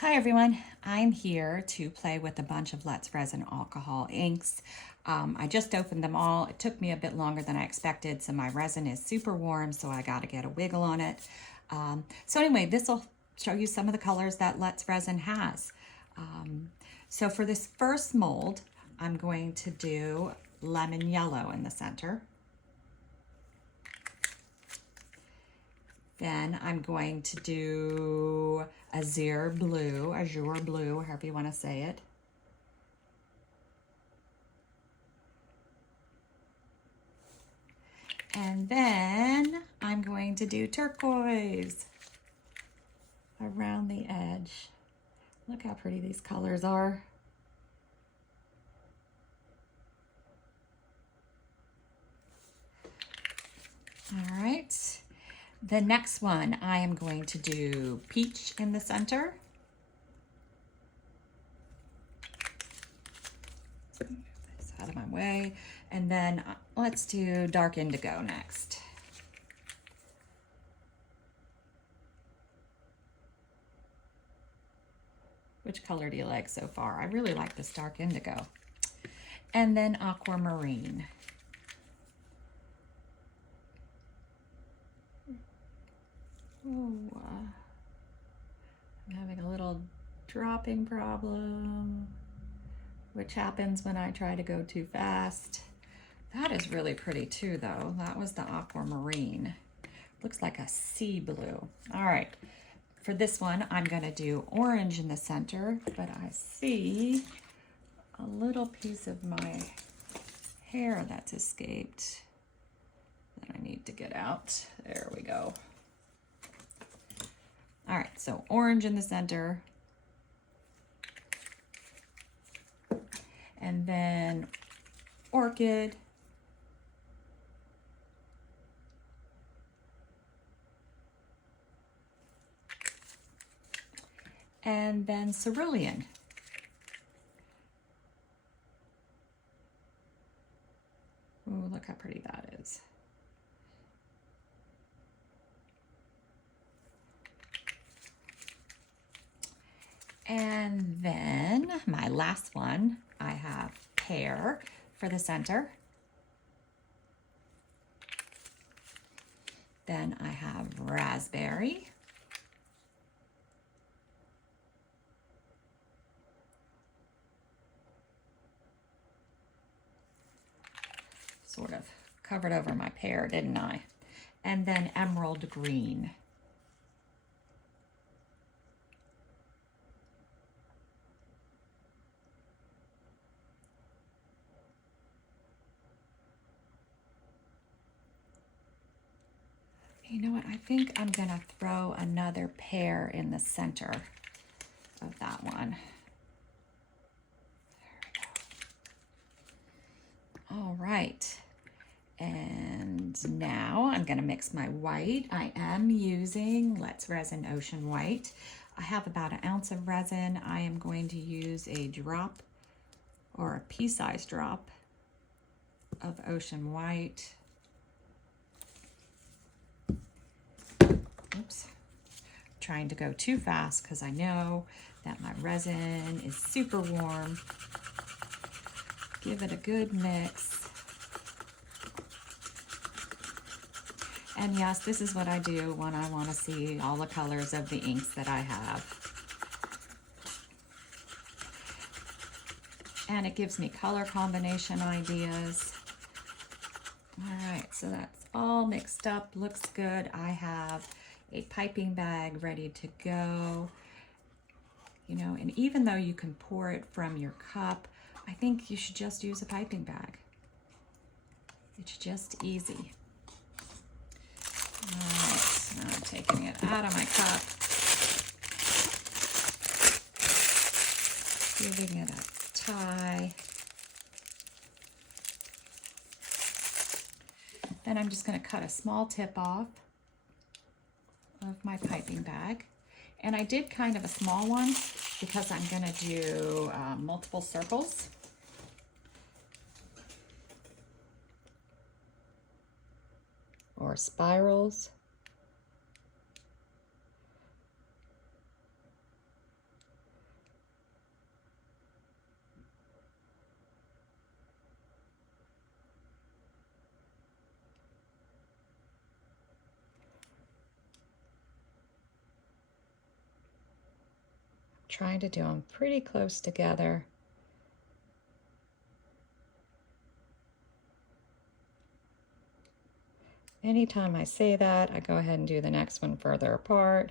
Hi everyone, I'm here to play with a bunch of Let's Resin alcohol inks. I just opened them all. It took me a bit longer than I expected, so my resin is super warm, so I got to get a wiggle on it. So anyway, this will show you some of the colors that Let's Resin has. So for this first mold, I'm going to do lemon yellow in the center. Then I'm going to do azure blue, however you want to say it. And then I'm going to do turquoise around the edge. Look how pretty these colors are. All right. The next one, I am going to do peach in the center. Move this out of my way. And then let's do dark indigo next. Which color do you like so far? I really like this dark indigo. And then aquamarine. Oh, I'm having a little dropping problem, which happens when I try to go too fast. That is really pretty too, though. That was the aquamarine. Looks like a sea blue. All right, for this one, I'm gonna do orange in the center, but I see a little piece of my hair that's escaped that I need to get out. There we go. All right, so orange in the center. And then orchid. And then cerulean. Oh, look how pretty that is. And then my last one, I have pear for the center. Then I have raspberry. Sort of covered over my pear, didn't I? And then emerald green. You know what? I think I'm gonna throw another pear in the center of that one. There we go. All right. And now I'm gonna mix my white. I am using Let's Resin Ocean White. I have about an ounce of resin. I am going to use a drop or a pea-sized drop of Ocean White. Oops, trying to go too fast because I know that my resin is super warm. Give it a good mix. And yes, this is what I do when I want to see all the colors of the inks that I have. And it gives me color combination ideas. All right, so that's all mixed up, looks good. I have a piping bag ready to go. You know, and even though you can pour it from your cup, I think you should just use a piping bag. It's just easy. All right, now I'm taking it out of my cup, giving it a tie. Then I'm just going to cut a small tip off of my piping bag. And I did kind of a small one because I'm going to do multiple circles. Or spirals. trying to do them pretty close together. Anytime I say that, I go ahead and do the next one further apart.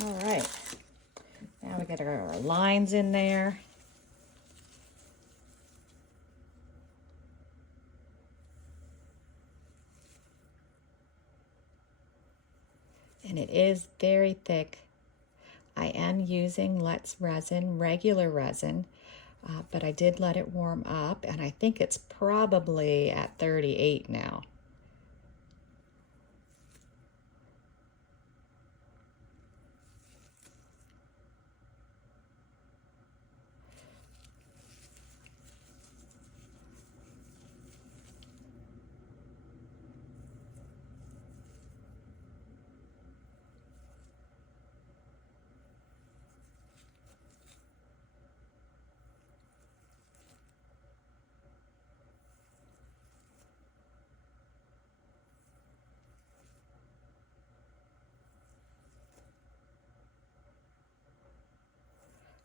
All right, now we get our lines in there. And it is very thick. I am using Let's Resin, regular resin, but I did let it warm up, and I think it's probably at 38 now.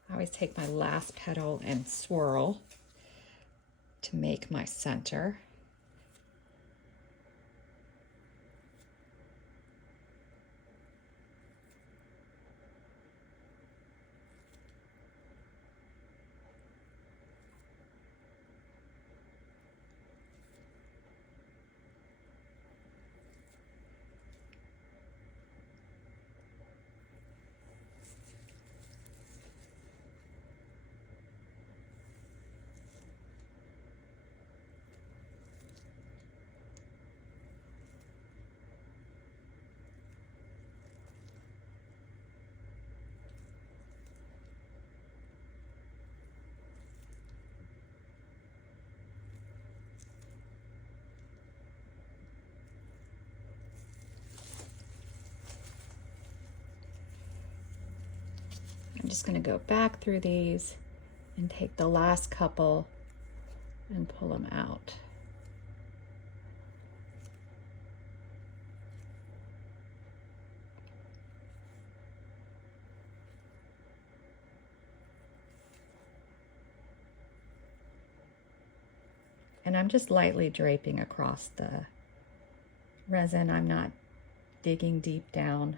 I always take my last petal and swirl to make my center. I'm just going to go back through these and take the last couple and pull them out. And I'm just lightly draping across the resin. I'm not digging deep down.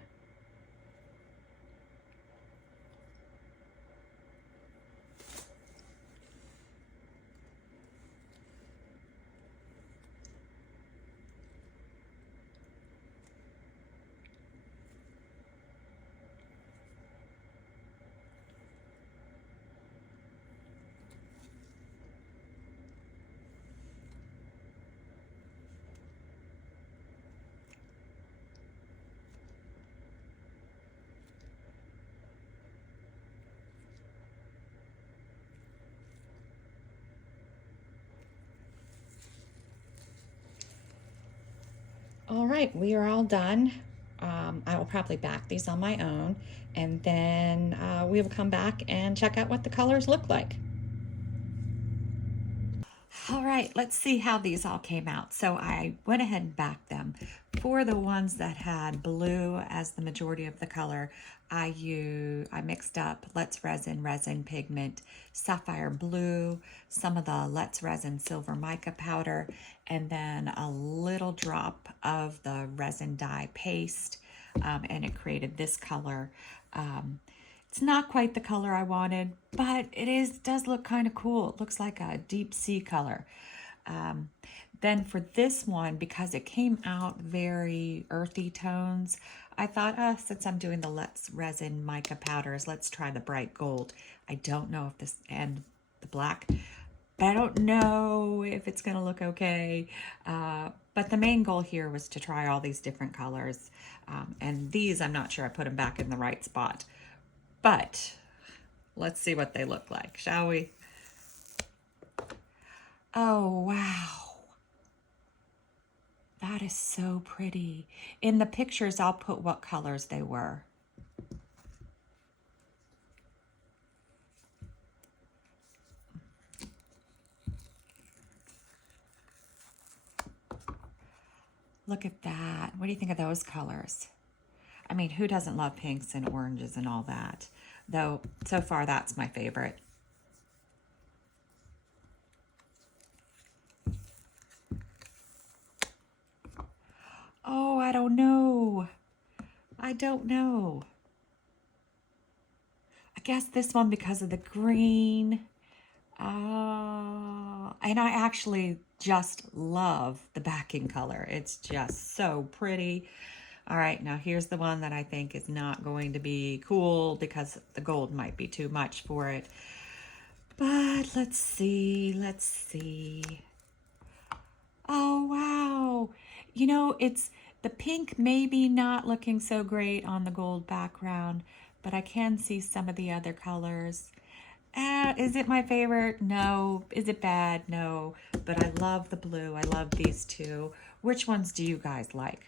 All right, we are all done. I will probably back these on my own, and then we will come back and check out what the colors look like. All right, let's see how these all came out. So I went ahead and backed them. For the ones that had blue as the majority of the color, I mixed up Let's Resin resin pigment, sapphire blue, some of the Let's Resin silver mica powder, and then a little drop of the resin dye paste, and it created this color. It's not quite the color I wanted, but does look kind of cool. It looks like a deep sea color. Then for this one, because it came out very earthy tones, I thought, since I'm doing the Let's Resin mica powders, let's try the bright gold. I don't know if this, and the black, but I don't know if it's gonna look okay. But the main goal here was to try all these different colors. And these, I'm not sure I put them back in the right spot. But let's see what they look like, shall we? Oh, wow. That is so pretty. In the pictures, I'll put what colors they were. Look at that. What do you think of those colors? I mean, who doesn't love pinks and oranges and all that? Though, so far, that's my favorite. Oh, I don't know. I don't know. I guess this one because of the green. And I actually just love the backing color. It's just so pretty. All right, now here's the one that I think is not going to be cool because the gold might be too much for it. But let's see, let's see. Oh, wow. You know, it's the pink maybe not looking so great on the gold background, but I can see some of the other colors. Is it my favorite? No. Is it bad? No. But I love the blue. I love these two. Which ones do you guys like?